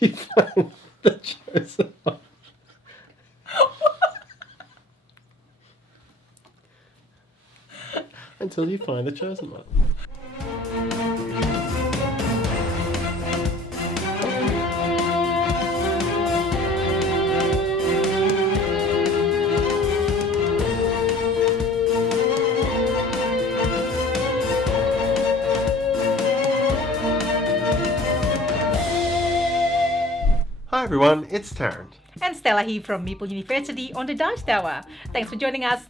You find the chosen one. Until you find the chosen one. Hi everyone, it's Tarrant. And Stella here from Meeple University on the Dice Tower. Thanks for joining us.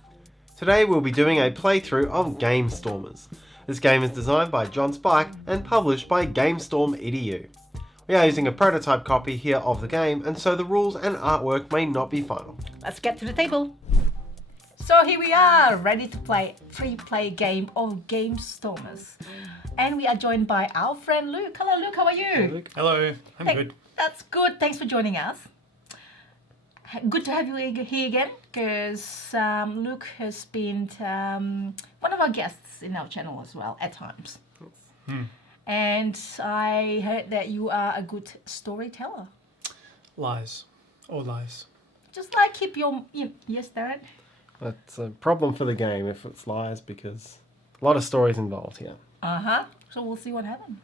Today we'll be doing a playthrough of Gamestormers. This game is designed by John Spike and published by Gamestorm EDU. We are using a prototype copy here of the game, and so the rules and artwork may not be final. Let's get to the table. So here we are, ready to play free-play game of Gamestormers. And we are joined by our friend Luke. Hello Luke, how are you? Hello, I'm good. That's good, thanks for joining us. Good to have you here again, because Luke has been one of our guests in our channel as well, at times. And I heard that you are a good storyteller. Lies. All lies. Just like keep your... Yes, Tarrant? That's a problem for the game if it's lies, because a lot of stories involved here. So we'll see what happens.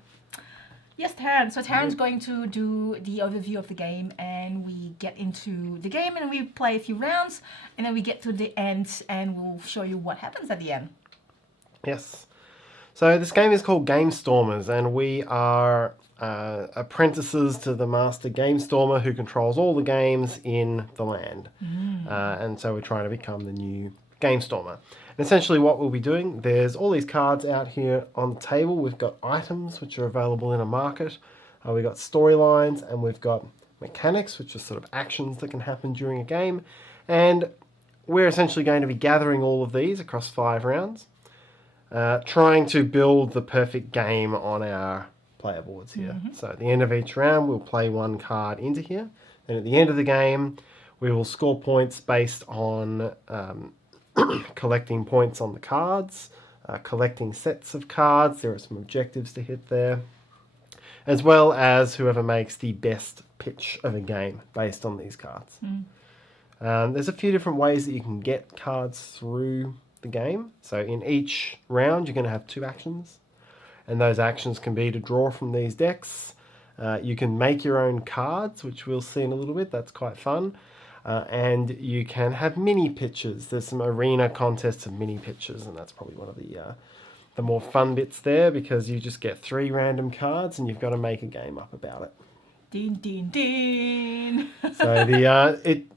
Yes, Tarrant. So Tarrant's going to do the overview of the game, and we get into the game and we play a few rounds, and then we get to the end and we'll show you what happens at the end. Yes. So this game is called Gamestormers, and we are apprentices to the master Gamestormer who controls all the games in the land. And so we're trying to become the new Gamestormer. And essentially what we'll be doing, there's all these cards out here on the table. We've got items which are available in a market. We've got storylines, and we've got mechanics, which are sort of actions that can happen during a game. And we're essentially going to be gathering all of these across 5 rounds, trying to build the perfect game on our player boards here. So at the end of each round, we'll play 1 card into here. And at the end of the game, we will score points based on collecting points on the cards, collecting sets of cards. There are some objectives to hit there, as well as whoever makes the best pitch of a game based on these cards. There's a few different ways that you can get cards through the game. So in each round, you're going to have 2 actions, and those actions can be to draw from these decks. You can make your own cards, which we'll see in a little bit. That's quite fun. And you can have mini pitches. There's some arena contests of mini pitches, and that's probably one of the more fun bits there, because you just get 3 random cards and you've got to make a game up about it. Din, din, din. So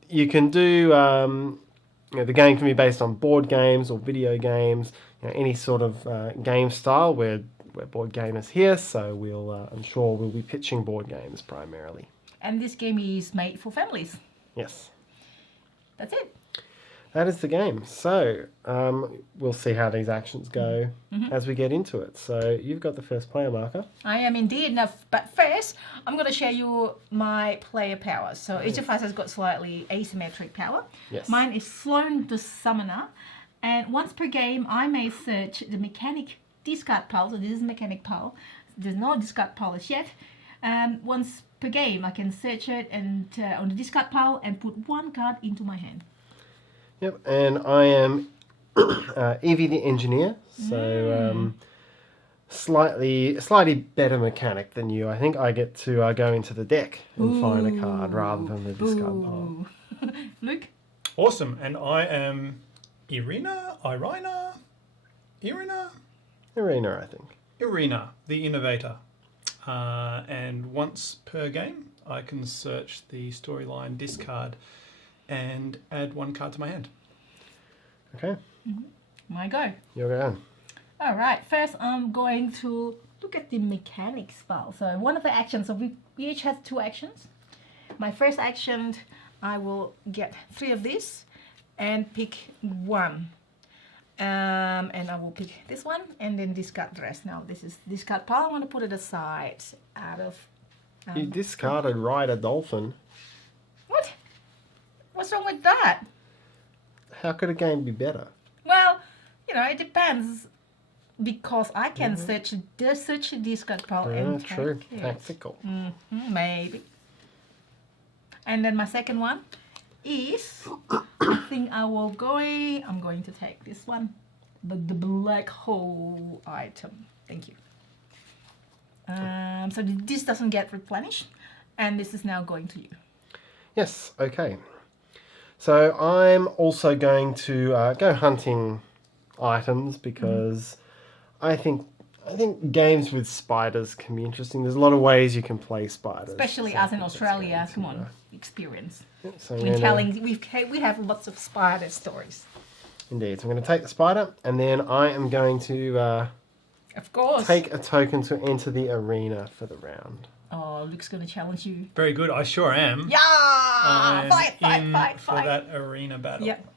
you can do the game can be based on board games or video games, any sort of game style. We're board gamers here, so I'm sure we'll be pitching board games primarily. And this game is made for families. Yes. That's it. That is the game. So we'll see how these actions go as we get into it. So you've got the first player marker. I am indeed. Now, but first, I'm going to show you my player power. So each of us has got slightly asymmetric power. Yes. Mine is Sloan the Summoner. And once per game, I may search the mechanic discard pile. So this is mechanic pile. There's no discard pile as yet. Once per game, I can search it and on the discard pile and put 1 card into my hand. Yep, and I am Evie the Engineer, so slightly better mechanic than you. I think I get to go into the deck and find a card rather than the discard pile. Luke? Awesome, and I am Irina, Arena, I think. Irina, the Innovator. And once per game, I can search the storyline discard and add 1 card to my hand. Okay. My go. You're going. All right. First, I'm going to look at the mechanics file. So one of the actions, so we each have 2 actions. My first action, I will get 3 of this and pick 1. And I will pick this one and then discard the rest. Now this is discard pile. I want to put it aside out of... You discarded Ride a Dolphin. What? What's wrong with that? How could a game be better? Well, it depends. Because I can search the discard pile and True. take it. Tactical. Maybe. And then my second one is, I think I'm going to take this one, the black hole item. Thank you. So this doesn't get replenished, and this is now going to you. Yes, okay. So I'm also going to go hunting items because I think games with spiders can be interesting. There's a lot of ways you can play spiders. Especially so us in Australia. Come on, experience. So We have lots of spider stories. Indeed. So I'm going to take the spider, and then I am going to Of course. take a token to enter the arena for the round. Oh, Luke's going to challenge you. Very good. I sure am. Yeah! I'm Fight. for that arena battle. Yep.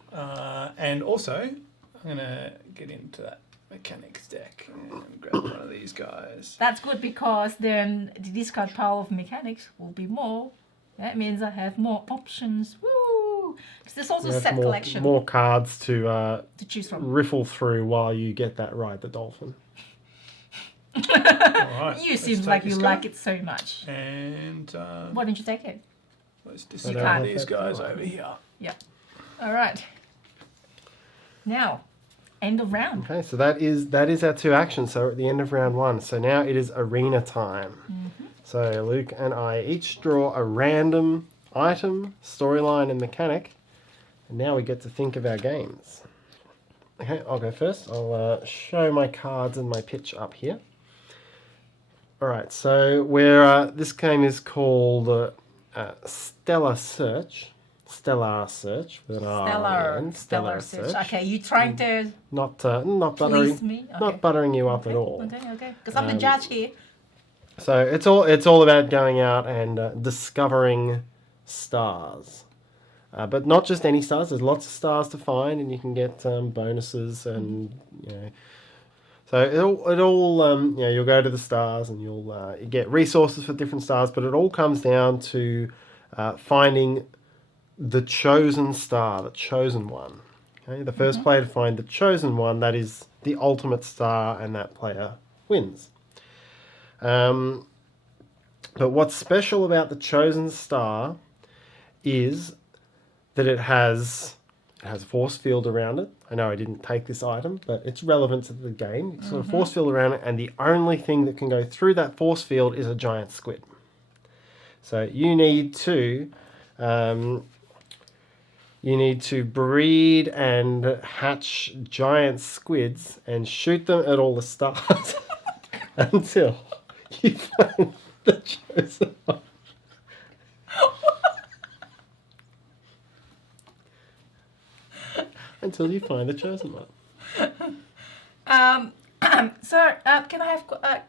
And also, I'm going to get into that mechanics deck and grab one of these guys. That's good because then the discard pile of mechanics will be more. That means I have more options. Woo! Because there's also You have set more, collection more cards to choose from. riffle through while you get that ride the dolphin. All right, You let's seem take like you this guy. like it so much. And Why don't you take it? let's I don't discard have these that guys card. over here. Yeah. All right. Now, end of round. Okay, so that is our two actions. So we're at the end of round one. So now it is arena time. So Luke and I each draw a random item, storyline, and mechanic. And now we get to think of our games. Okay, I'll go first. I'll show my cards and my pitch up here. All right, so this game is called Stella Search. Stellar Search with an R on the end. Stellar search. Okay, you trying to Not please buttering, me? Okay. not buttering you up at all. Okay. Because I'm the judge here. So it's all about going out and discovering stars, but not just any stars. There's lots of stars to find, and you can get bonuses, and So it all you'll go to the stars, and you'll you get resources for different stars, but it all comes down to finding the chosen star, the chosen one. Okay, the first player to find the chosen one, that is the ultimate star, and that player wins. But what's special about the chosen star is that it has a force field around it. I know I didn't take this item, but it's relevant to the game. It's got a force field around it, and the only thing that can go through that force field is a giant squid. So you need to breed and hatch giant squids and shoot them at all the stars until you find the chosen one. Until you find the chosen one. Sir, can I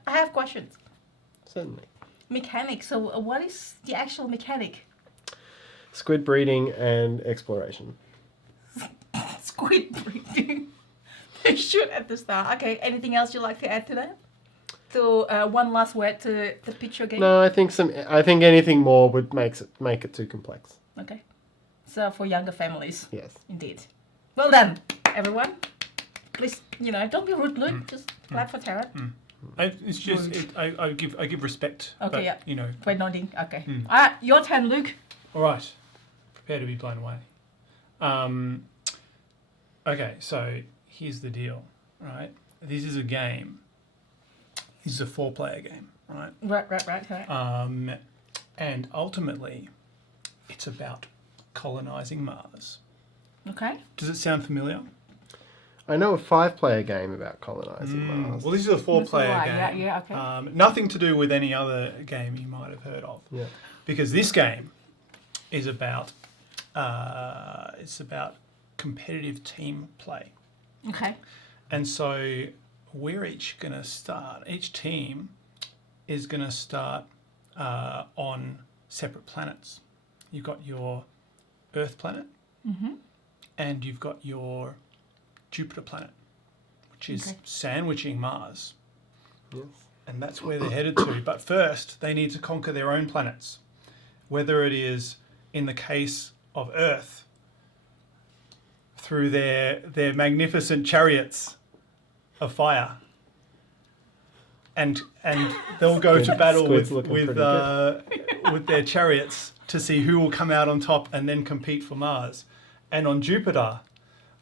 have questions? Certainly. Mechanics. So, what is the actual mechanic? Squid breeding and exploration. Squid breeding. They shoot at the star. Okay. Anything else you'd like to add to that? So, one last word to pitch your game. No, I think anything more would make it too complex. Okay. So for younger families. Yes. Indeed. Well done, everyone. Please, don't be rude, Luke. Just clap for Tarrant. It's just I give respect. Okay, but, yeah. We're nodding. Okay. All right, your turn, Luke. All right. Prepare to be blown away. Okay, so here's the deal, right? This is a game. This is a 4-player game, right? Right. And ultimately, it's about colonizing Mars. Okay. Does it sound familiar? I know a 5-player game about colonizing Mars. Well, this is a 4-player game. Yeah, okay. Nothing to do with any other game you might have heard of. Yeah. Because this game is about competitive team play. Okay. And so we're each going to start. Each team is going to start on separate planets. You've got your Earth planet, and you've got your Jupiter planet, which is sandwiching Mars. Yes. And that's where they're headed to. But first, they need to conquer their own planets. Whether it is, in the case of Earth, through their magnificent chariots of fire. And they'll go to battle Squid's with looking pretty their chariots to see who will come out on top and then compete for Mars. And on Jupiter,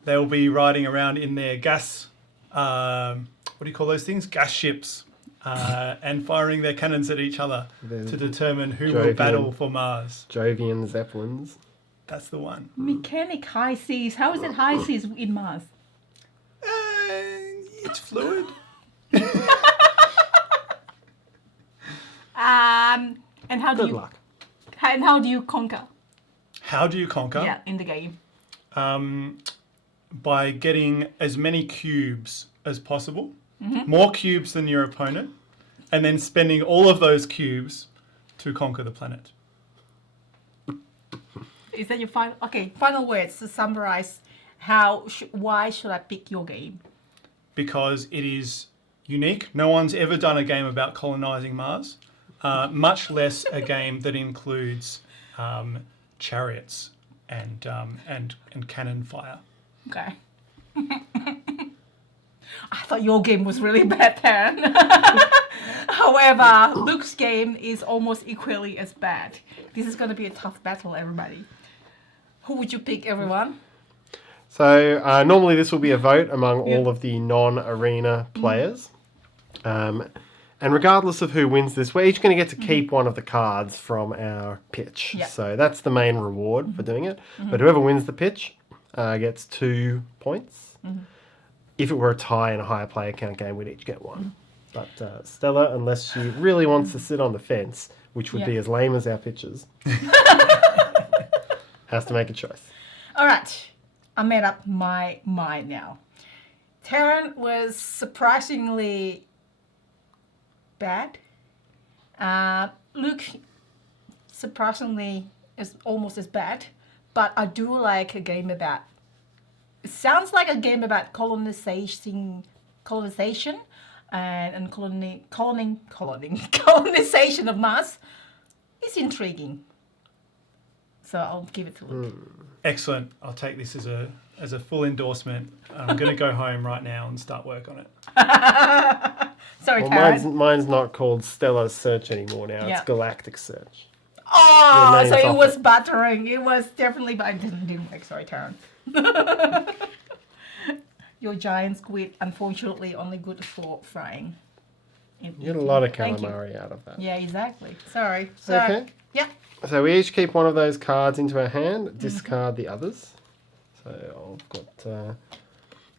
they'll be riding around in their gas, what do you call those things? Gas ships, and firing their cannons at each other to determine who will battle for Mars. Jovian Zeppelins. That's the one. Mechanic high seas. How is it high seas in Mars? It's fluid. And how do Good you luck. and how do you conquer? How do you conquer? Yeah, in the game. By getting as many cubes as possible, more cubes than your opponent, and then spending all of those cubes to conquer the planet. Is that your final words to summarize? Why should I pick your game? Because it is unique. No one's ever done a game about colonizing Mars, much less a game that includes chariots and cannon fire. Okay. I thought your game was really bad, Tarrant. However, Luke's game is almost equally as bad. This is going to be a tough battle, everybody. Who would you pick, everyone? So normally this will be a vote among all of the non-arena players. And regardless of who wins this, we're each going to get to keep one of the cards from our pitch. Yeah. So that's the main reward for doing it. But whoever wins the pitch gets 2 points. If it were a tie in a higher player count game, we'd each get 1. But Stella, unless she really wants to sit on the fence, which would be as lame as our pitches, has to make a choice. All right. I made up my mind now. Tarrant was surprisingly bad. Luke, surprisingly, is almost as bad. But I do like a game about... It sounds like a game about colonization and colonization of Mars. It's intriguing. So I'll give it to Luke. Excellent. I'll take this as a full endorsement. I'm going to go home right now and start work on it. Sorry, Well, Tarrant. mine's not called Stella's Search anymore now. Yeah. It's Galactic Search. Oh, Your so name's it off was it. battering. It was definitely, but I didn't work. Sorry, Tarrant. Your giant squid, unfortunately, only good for frying. You get a lot of Thank you. calamari out of that. Yeah, exactly. Sorry. So, Okay. yeah. So we each keep one of those cards into our hand, discard the others. So I've got a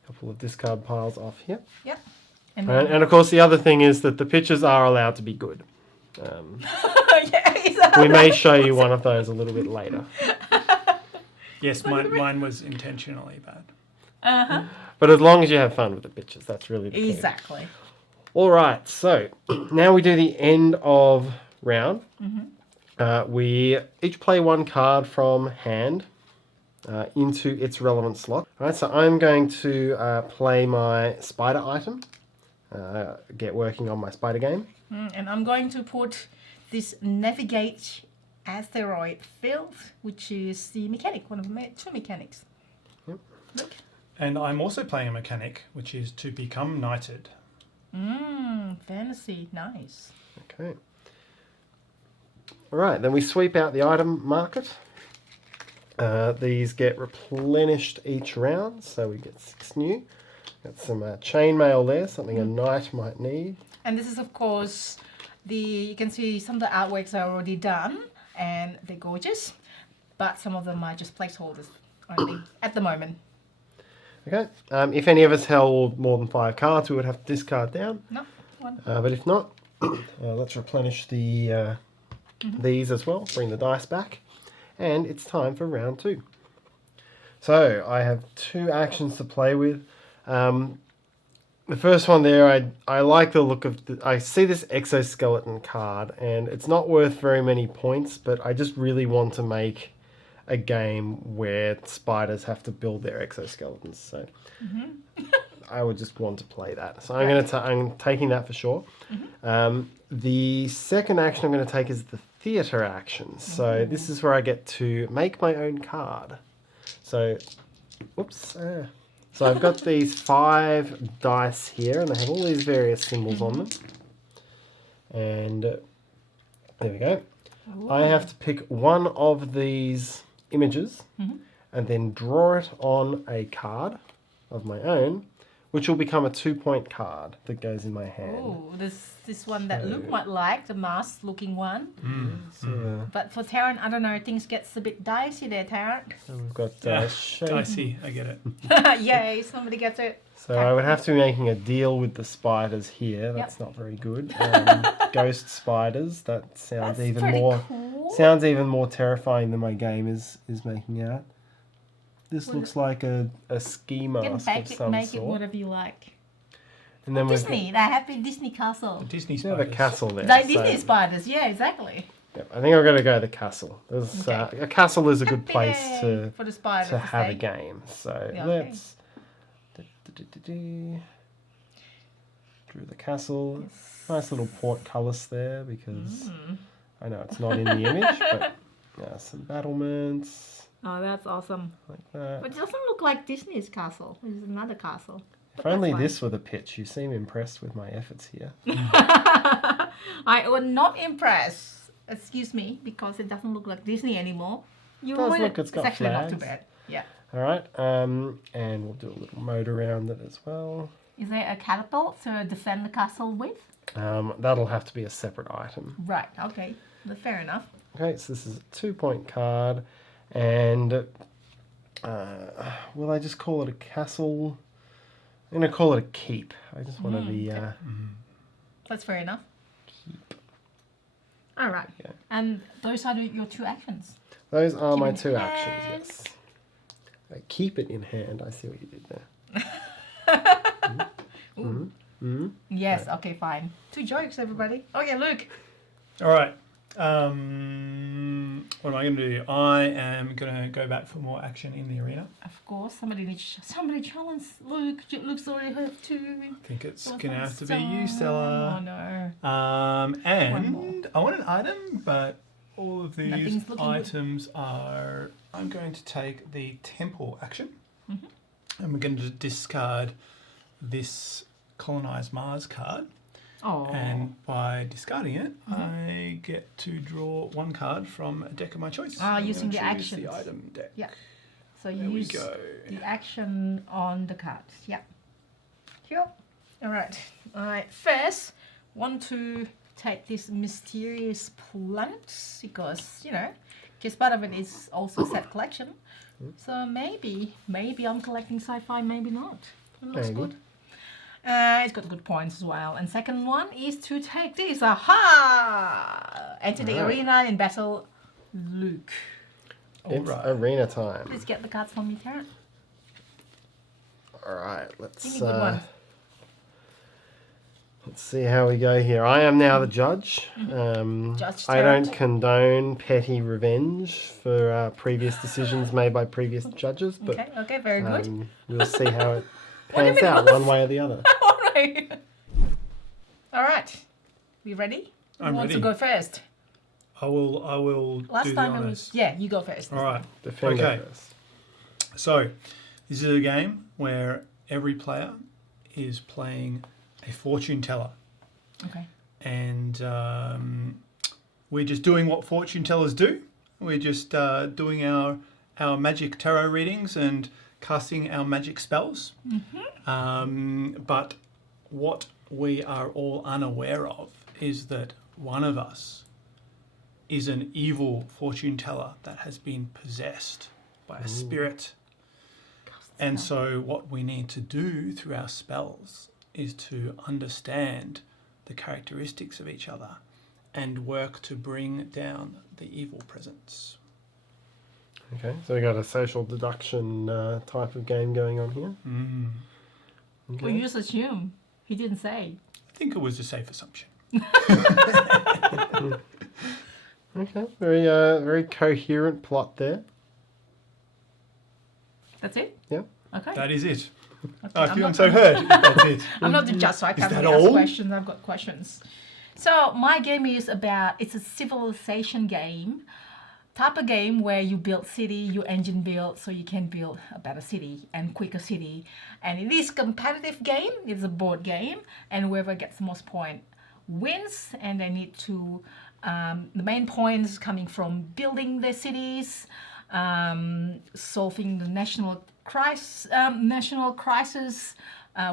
couple of discard piles off here. Yep. And And of course, the other thing is that the pitches are allowed to be good. yeah, exactly. We may show you one of those a little bit later. Yes, mine was intentionally bad. But as long as you have fun with the pitches, that's really the key. Exactly. All right, so now we do the end of round. We each play one card from hand into its relevant slot. All right, so I'm going to play my spider item, get working on my spider game. And I'm going to put this navigate asteroid field, which is the mechanic, one of the 2 mechanics. Yep. Look. And I'm also playing a mechanic, which is to become knighted. Fantasy. Nice. Okay. All right, then we sweep out the item market. These get replenished each round, so we get 6 new. Got some chainmail there, something a knight might need. And this is, of course, you can see some of the artworks are already done, and they're gorgeous, but some of them are just placeholders only at the moment. Okay. If any of us held more than 5 cards, we would have to discard down. No, one. But if not, let's replenish the these as well. Bring the dice back. And it's time for round 2. So I have 2 actions to play with. The first one there, I like the look of... I see this exoskeleton card, and it's not worth very many points, but I just really want to make a game where spiders have to build their exoskeletons. So I would just want to play that. So I'm taking that for sure. The second action I'm going to take is the theatre action. So this is where I get to make my own card. So, whoops. So I've got these 5 dice here, and they have all these various symbols on them. And there we go. I have to pick one of these images and then draw it on a card of my own, which will become a 2-point card that goes in my hand. Oh, this one that Luke might like, the mask looking one. So, But for Tarrant, I don't know, things gets a bit dicey there, Tarrant. we've got I shape. see. I get it. Yay, somebody gets it. So I would have to be making a deal with the spiders here. That's not very good. Ghost spiders. That sounds That's even pretty more cool. sounds even more terrifying than my game is making out. This looks like a ski You mask can of some make it sort. whatever you like. And then Disney, they have the Disney castle. Disney we have a spiders. castle there. Like so- Disney spiders, yeah, exactly. Yep, I think I'm going to go the castle. There's, Okay. a castle is a good Happy place day to for the spiders to have a stay. game. So Yeah, let's drew the castle. Nice little portcullis there because I know it's not in the image, but some battlements Oh, that's awesome. like that. But it doesn't look like Disney's castle. This is another castle. If only this were the pitch. You seem impressed with my efforts here. I was not impressed. Excuse me, because it doesn't look like Disney anymore. You Does ruined look, it. it's got actually not too flags. bad. Yeah. All right, and we'll do a little mode around it as well. Is there a catapult to defend the castle with? That'll have to be a separate item. Right. Okay. Fair enough. Okay, so this is a 2-point card, and will I just call it a castle? I'm going to call it a keep. I just want to be... That's fair enough. All right. Yeah. And those are your 2 actions. Those are my Keep it 2 in actions, hand. yes. I keep it in hand. I see what you did there. Yes. Okay. Fine. 2 jokes, everybody. Okay, Luke. All right. What am I going to do? I am going to go back for more action in the arena. Of course, somebody challenge Luke. Luke's already have 2. I think it's Well, going to have to be so- you, Stella. Oh no. And more. I want an item, but all of these Nothing's looking good. items are... I'm going to take the temple action, and we're going to discard this colonize Mars card. Oh. And by discarding it, I get to draw 1 card from a deck of my choice. I'm using gonna the choose actions. the item deck. Yeah. So There you we use go. the action on the cards. Yeah. Sure. All right. First, want to take this mysterious planet because because part of it is also set collection. So maybe I'm collecting sci-fi, maybe not. It looks Maybe. good. It's got good points as well. And second one is to take this. Aha! Enter the Alright. arena in battle, Luke. It's Alright. arena time. Please get the cards from me, Tarrant. All right, Give let's me good ones. let's see how we go here. I am now the judge. Judge I don't Tarrant. condone petty revenge for previous decisions made by previous judges, but Okay, very good. we'll see how it What do you pans mean out we'll one way or the other. All right. All right. We ready? I'm Who wants to ready. go first? I will Last do the time it honours. was you go first. All right. Defender Okay. first. So, this is a game where every player is playing a fortune teller. Okay. And we're just doing what fortune tellers do. We're just doing our magic tarot readings and casting our magic spells. But what we are all unaware of is that one of us is an evil fortune teller that has been possessed by a spirit. And so what we need to do through our spells is to understand the characteristics of each other and work to bring down the evil presence. Okay, so we got a social deduction type of game going on here. Okay. Well, you just assume. He didn't say. I think it was a safe assumption. Okay, very coherent plot there. That's it? Yeah. Okay. That is it. Okay, I feel I'm not so heard. That's it. I'm not the judge, so I can't that really ask all? questions. I've got questions. So my game is it's a civilization game. Type of game where you build city, you engine build, so you can build a better city and quicker city. And it is competitive game. It's a board game, and whoever gets the most point wins. And they need to The main points coming from building their cities, solving the national crisis,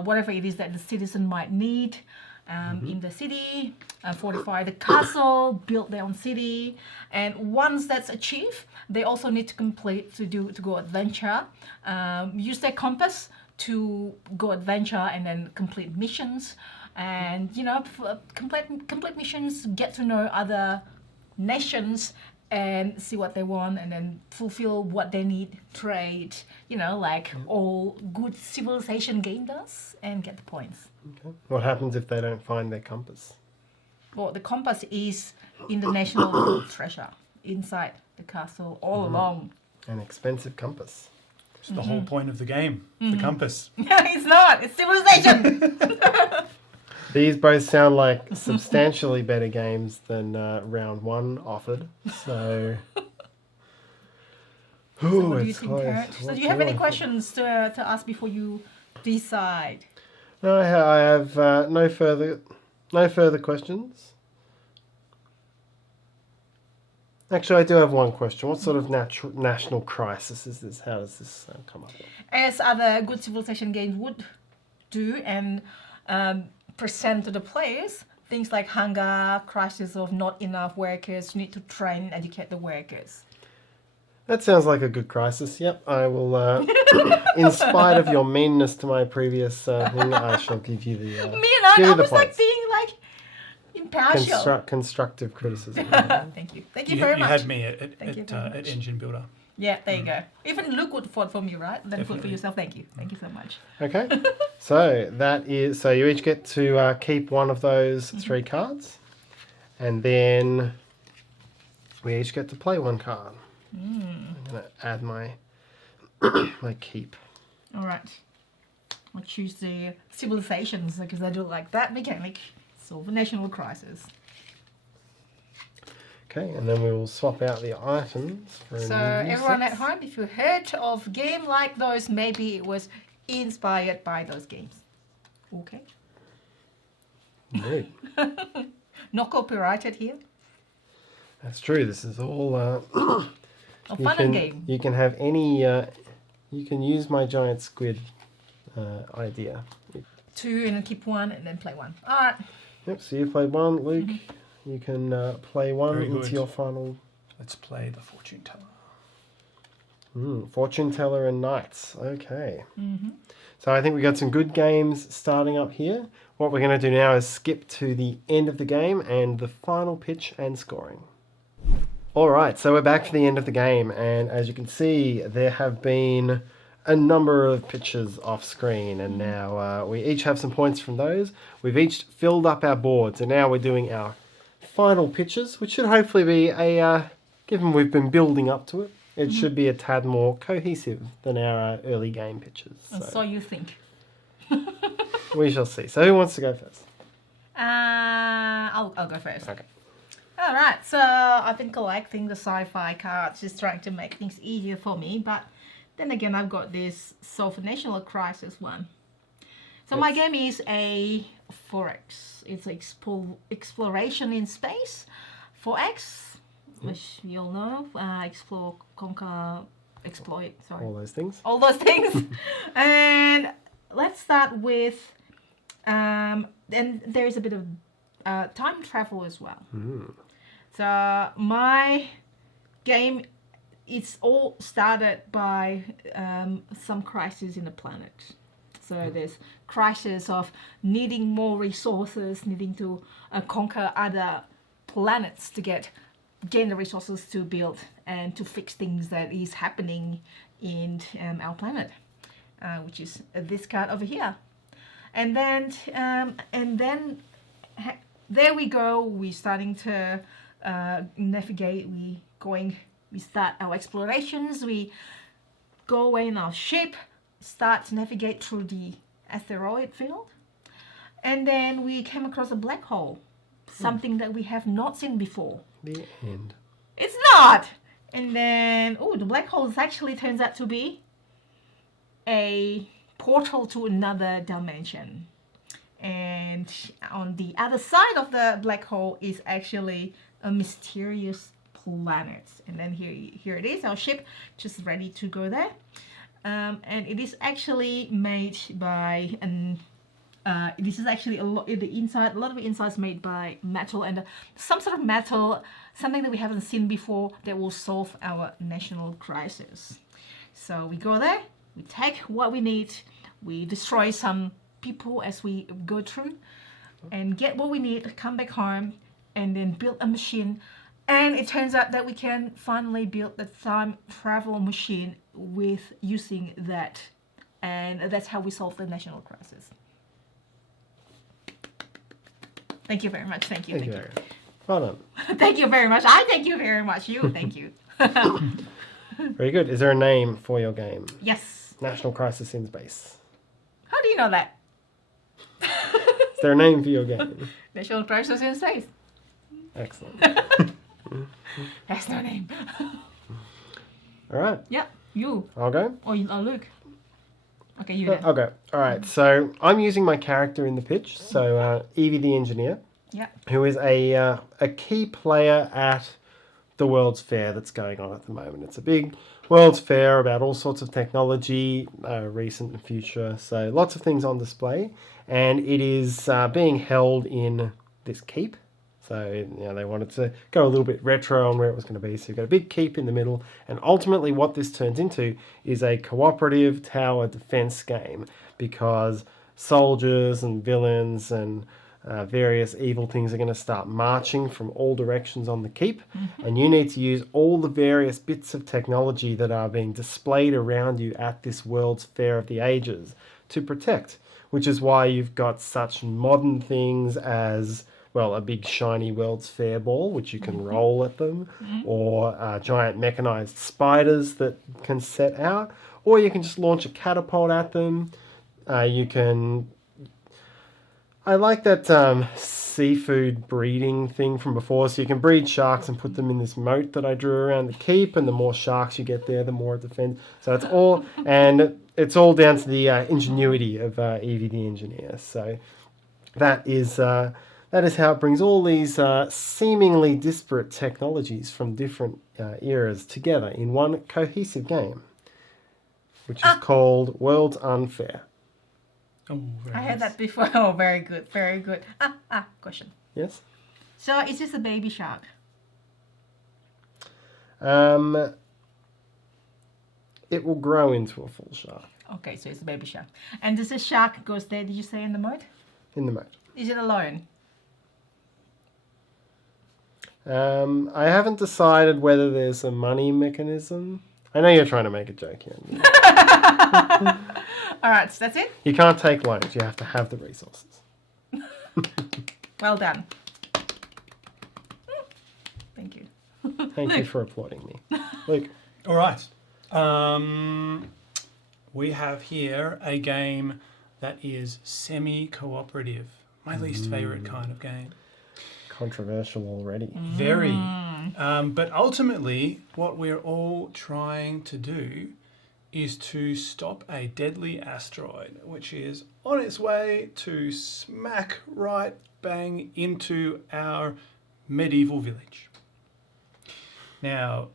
whatever it is that the citizen might need in the city, fortify the castle, build their own city, and once that's achieved, they also need to go adventure, use their compass to go adventure and then complete missions, and complete missions, get to know other nations and see what they want, and then fulfill what they need, trade, like all good civilization game does, and get the points. Okay. What happens if they don't find their compass? Well, the compass is in the national treasure inside the castle all along. An expensive compass. It's the whole point of the game, the compass. It's not. It's civilization. These both sound like substantially better games than round one offered. So, So what do you think, close. Tarrant? So What do you have any I questions to ask before you decide? think? No, I have no further questions. Actually, I do have one question. What sort of national crisis is this? How does this come up? As other good civilization games would do and present to the players, things like hunger, crisis of not enough workers, need to train and educate the workers. That sounds like a good crisis. Yep, I will. In spite of your meanness to my previous thing, I shall give you the. I was like being like impartial. Constructive criticism. Thank you very much. You had me at much. Engine Builder. Yeah, there you go. Even Luke would fought for me, right? Then fought for yourself. Thank you so much. Okay, so you each get to keep one of those 3 cards, and then we each get to play 1 card. I'm gonna add my my keep. All right. I'll choose the civilizations because I do like that mechanic. Solve a national crisis. Okay, and then we will swap out the items for So a new everyone set. at home, if you heard of game like those, maybe it was inspired by those games. Okay. Indeed. Not copyrighted here. That's true. This is all. A fun and game. You can have any. You can use my giant squid idea. 2 and then keep 1 and then play 1. All right. Yep. So you played 1, Luke. You can play 1 Very into good. your final. Let's play the fortune teller. Fortune teller and knights. Okay. So I think we got some good games starting up here. What we're going to do now is skip to the end of the game and the final pitch and scoring. All right, so we're back for the end of the game, and as you can see, there have been a number of pitches off screen, and now we each have some points from those. We've each filled up our boards, and now we're doing our final pitches, which should hopefully be given we've been building up to it, it should be a tad more cohesive than our early game pitches. So you think. We shall see. So who wants to go first? I'll go first. Okay. All right, so I've been collecting the sci-fi cards, just trying to make things easier for me. But then again, I've got this Solve a National Crisis one. So my game is a 4X. It's exploration in space. 4X, which we all know. Explore, conquer, exploit. Sorry. All those things. All those things. And let's start with, and there's a bit of time travel as well. So my game, it's all started by some crisis in the planet. So there's crisis of needing more resources, needing to conquer other planets to gain the resources to build and to fix things that is happening in our planet, which is this card over here. And then there we go. We're starting to navigate. We start our explorations. We go away in our ship, start to navigate through the asteroid field, and then we came across a black hole, something that we have not seen before. The end. It's not. And then, the black hole actually turns out to be a portal to another dimension. And on the other side of the black hole is actually a mysterious planet. And then here it is, our ship just ready to go there. And it is actually made by this is actually a lot of the inside is made by metal, and some sort of metal, something that we haven't seen before, that will solve our national crisis. So we go there, we take what we need, we destroy some people as we go through, and get what we need, come back home, and then build a machine. And it turns out that we can finally build the time travel machine with using that, and that's how we solve the national crisis. Thank you very much. Thank you. Thank you. Well done. Thank you very much. I thank you very much. You, thank you. Very good. Is there a name for your game? Yes. National Crisis in Space. How do you know that? Is there a name for your game? National Crisis in Space. Excellent. That's no name. All right. Yeah, you. I'll go. Or Luke. Okay, you then. I'll go. All right. So I'm using my character in the pitch. So Evie the engineer, Yeah. who is a key player at the World's Fair that's going on at the moment. It's a big World's Fair about all sorts of technology, recent and future. So lots of things on display, and it is being held in this keep. So they wanted to go a little bit retro on where it was going to be. So you've got a big keep in the middle, and ultimately what this turns into is a cooperative tower defense game, because soldiers and villains and various evil things are going to start marching from all directions on the keep, and you need to use all the various bits of technology that are being displayed around you at this World's Fair of the Ages to protect, which is why you've got such modern things as, well, a big shiny World's Fair ball, which you can roll at them, or giant mechanized spiders that can set out, or you can just launch a catapult at them. You can... I like that seafood breeding thing from before, so you can breed sharks and put them in this moat that I drew around the keep, and the more sharks you get there, the more it defends. So it's all... and it's all down to the ingenuity of Evie the engineer. So that is how it brings all these seemingly disparate technologies from different eras together in one cohesive game, which is called Worlds Unfair. Oh, very I had nice. that before. Oh, very good. Very good. Question. Yes? So is this a baby shark? It will grow into a full shark Okay, so it's a baby shark. And does this shark goes there, did you say, in the moat? in the moat. Is it alone? I haven't decided whether there's a money mechanism. I know you're trying to make a joke here. All right, so that's it. You can't take loans. You have to have the resources. Well done. Thank you. Thank you for applauding me. Luke. All right. We have here a game that is semi-cooperative. My least favourite kind of game. Controversial already. Very. But ultimately, what we're all trying to do is to stop a deadly asteroid, which is on its way to smack right bang into our medieval village. Now,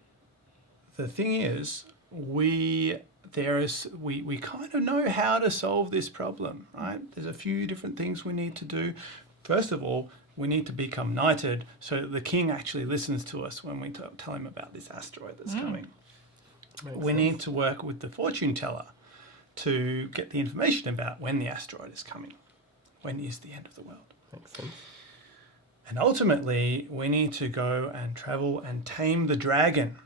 the thing is, we kind of know how to solve this problem, right? There's a few different things we need to do. First of all, we need to become knighted so that the king actually listens to us when we tell him about this asteroid that's coming. We need to work with the fortune teller to get the information about when the asteroid is coming. When is the end of the world? Makes sense. And ultimately, we need to go and travel and tame the dragon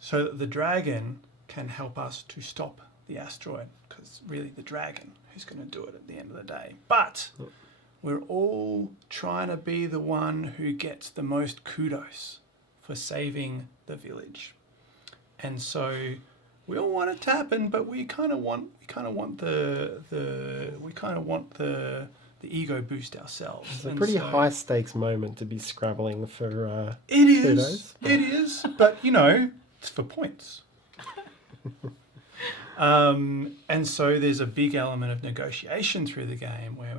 so that the dragon can help us to stop the asteroid, because really the dragon who's going to do it at the end of the day. But we're all trying to be the one who gets the most kudos for saving the village. And so we all want it to happen, but we kind of want the ego boost ourselves. It's a And pretty so high stakes moment to be scrabbling for It is. kudos. It is. But it's for points. And so there's a big element of negotiation through the game where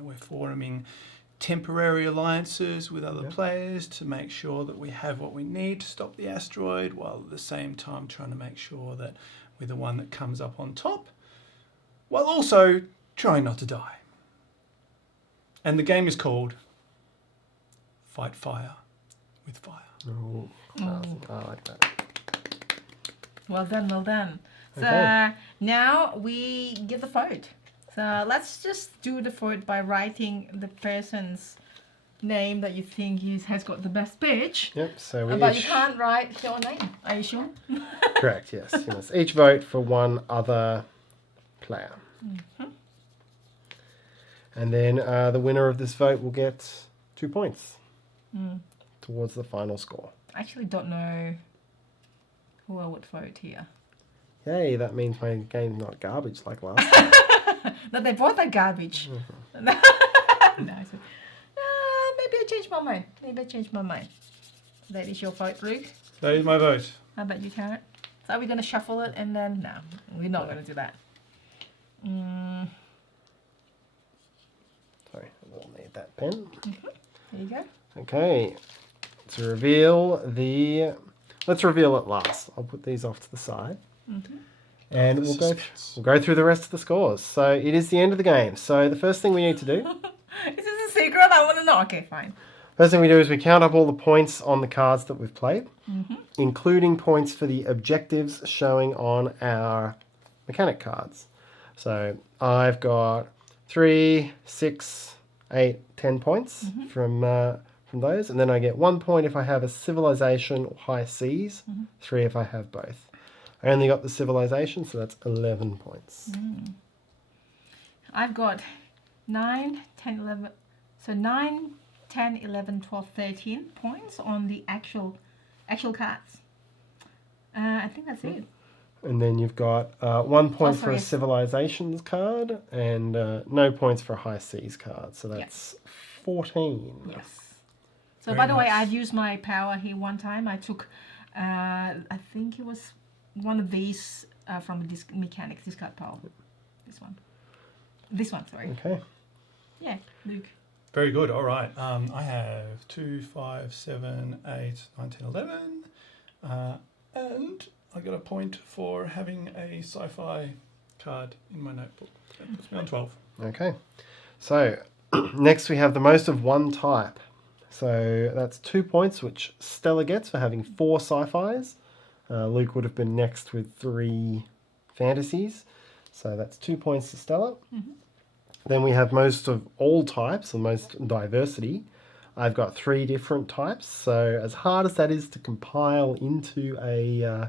we're forming temporary alliances with other players to make sure that we have what we need to stop the asteroid, while at the same time trying to make sure that we're the one that comes up on top, while also trying not to die. And the game is called Fight Fire with Fire. Oh, classy. I like that. Well done, well done. So Okay. now we give the vote. So let's just do the vote by writing the person's name that you think has got the best pitch. Yep, so we But you each... can't write your name. Are you sure? Correct, yes. You must each vote for one other player. And then the winner of this vote will get 2 points towards the final score. I actually don't know who I would vote here. Yay, that means my game's not garbage like last time. No, they both are garbage. No, maybe I changed my mind. That is your vote, Luke. That is my vote. How about you, Tarrant? So are we going to shuffle it and then... No, we're not going to do that. Sorry, I will need that pen. There you go. Okay, to reveal the... Let's reveal it last. I'll put these off to the side. And we'll go through the rest of the scores. So it is the end of the game. So the first thing we need to do... Is this a secret? I want to know. Okay, fine. First thing we do is we count up all the points on the cards that we've played, including points for the objectives showing on our mechanic cards. So I've got 3, 6, 8, 10 points from those, and then I get 1 point if I have a civilization or high seas, 3 if I have both. I only got the civilization, so that's 11 points. I've got 9, 10, 11... So 9, 10, 11, 12, 13 points on the actual cards. I think that's it. And then you've got 1 point for sorry. a civilizations card and no points for a high seas card. So that's 14. Yes. So Very by the way, nice. I've used my power here one time. I took, I think it was one of these from this mechanics, discard power. This one, sorry. Okay. Yeah, Luke. Very good. All right. I have 2, 5, 7, 8, 9, 10, 11. And I got a point for having a sci-fi card in my notebook. That puts me on 12. Okay. So next we have the most of one type. So that's 2 points, which Stella gets for having 4 sci-fis. Luke would have been next with 3 fantasies. So that's 2 points to Stella. Then we have most of all types, and most diversity. I've got 3 different types. So as hard as that is to compile into a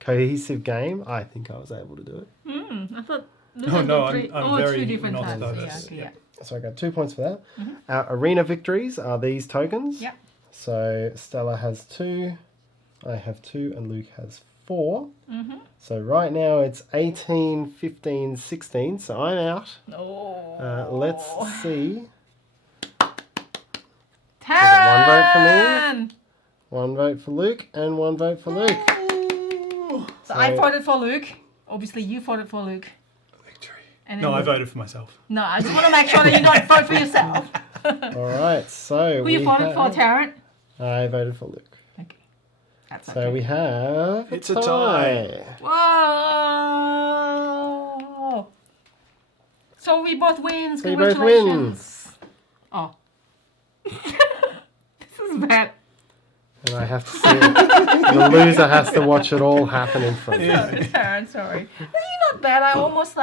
cohesive game, I think I was able to do it. I thought Luke Oh, had no, got 3. I'm Oh, very 2 different not types. diverse. Yeah. So I got 2 points for that. Our arena victories are these tokens. Yep. So Stella has 2, I have 2, and Luke has 4. So right now it's 18, 15, 16. So I'm out. Oh. Let's see. Tarrant! 1 vote for Luke and 1 vote for Luke. So I voted for Luke. Obviously, you voted for Luke. Victory. And No, then I Luke. voted for myself. No, I just want to make sure that you don't vote for yourself. All right. So Who you voted for, Tarrant? I voted for Luke. Okay. That's So okay. we have It's a tie. Whoa! So we both wins. So you both Congratulations. Oh. This is bad. And I have to see it. The loser has to watch it all happen in front of you. Sorry, Tarrant, sorry. You're not bad. I almost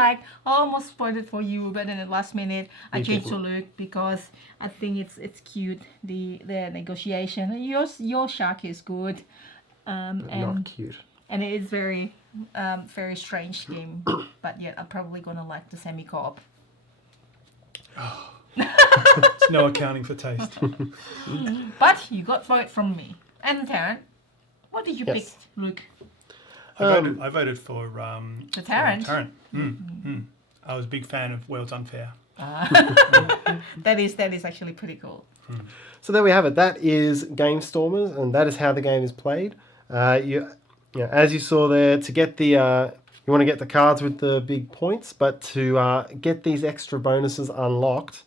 voted for you, but in the last minute I changed to Luke because I think it's cute, the negotiation. Your shark is good. Not And cute. it is very strange game, but yet I'm probably gonna like the semi-co-op. It's no accounting for taste. But you got vote from me. And Tarrant, what did you pick, Yes. Luke? I voted for The Tarrant. Tarrant. I was a big fan of World's Unfair. That is actually pretty cool. So there we have it. That is Gamestormers, and that is how the game is played. You know, as you saw there, to get the you want to get the cards with the big points, but to get these extra bonuses unlocked,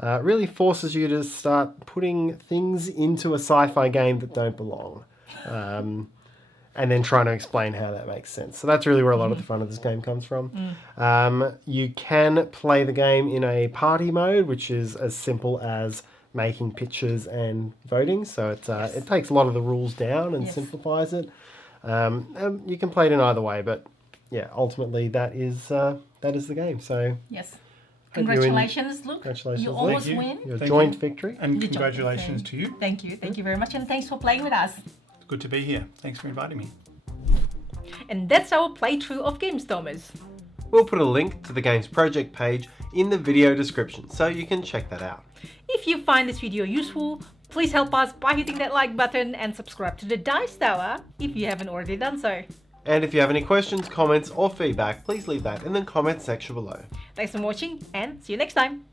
really forces you to start putting things into a sci-fi game that don't belong. And then trying to explain how that makes sense. So that's really where a lot of the fun of this game comes from. You can play the game in a party mode, which is as simple as making pictures and voting. So it takes a lot of the rules down and simplifies it. You can play it in either way, but yeah, ultimately that is the game. So yes. Congratulations, Luke. Congratulations, You Luke. almost Thank you. win. Your Thank joint you. victory. And The joint congratulations victory. to you. Thank you. Thank you very much. And thanks for playing with us. Good to be here. Thanks for inviting me. And that's our playthrough of Gamestormers. We'll put a link to the game's project page in the video description, so you can check that out. If you find this video useful, please help us by hitting that like button and subscribe to the Dice Tower if you haven't already done so. And if you have any questions, comments, or feedback, please leave that in the comments section below. Thanks for watching and see you next time.